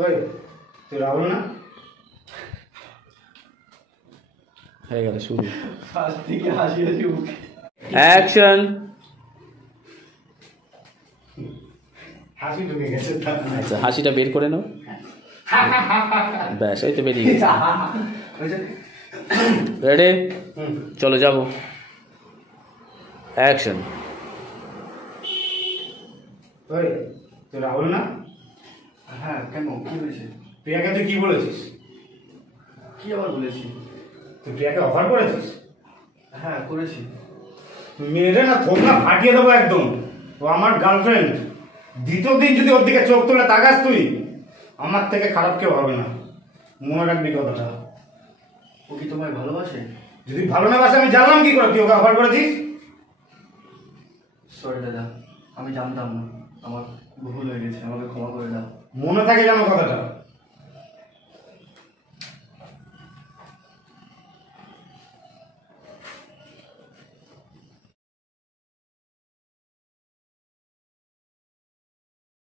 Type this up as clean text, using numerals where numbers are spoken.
ওই তুই রাহুল না? হয়ে গেল শুরু। ফার্স্ট থেকে হাসি হাসি মুখে অ্যাকশন। হাসি ঢুকে গেছে। আচ্ছা হাসিটা বের করে নাও। ব্যাস এই তো বেরিয়ে গেছে। রেডি, চলো যাবো। অ্যাকশন। ওই তুই রাহুল না? হ্যাঁ কেন কি হয়েছে? প্রিয়াকে তুই কি বলেছিস? কি আবার বলেছি? তুই প্রিয়াকে অফার করেছিস? হ্যাঁ করেছি। মেয়েটা না থোবনা ফাটিয়ে দেবো একদম। ও আমার গার্লফ্রেন্ড। দ্বিতীয় দিন যদি ওর দিকে চোখ তুলে তাকাস তুই, আমার থেকে খারাপ কেউ হবে না, মনে রাখবি কথাটা। ও কি তোমায় ভালোবাসে? যদি ভালো না বাসে আমি জানলাম কি করে তুই ওকে অফার করেছিস? সরি দাদা, আমি জানতাম না, আমার ভুল হয়ে গেছে, আমাকে ক্ষমা করে দাও। মনে থাকে যেন কথাটা।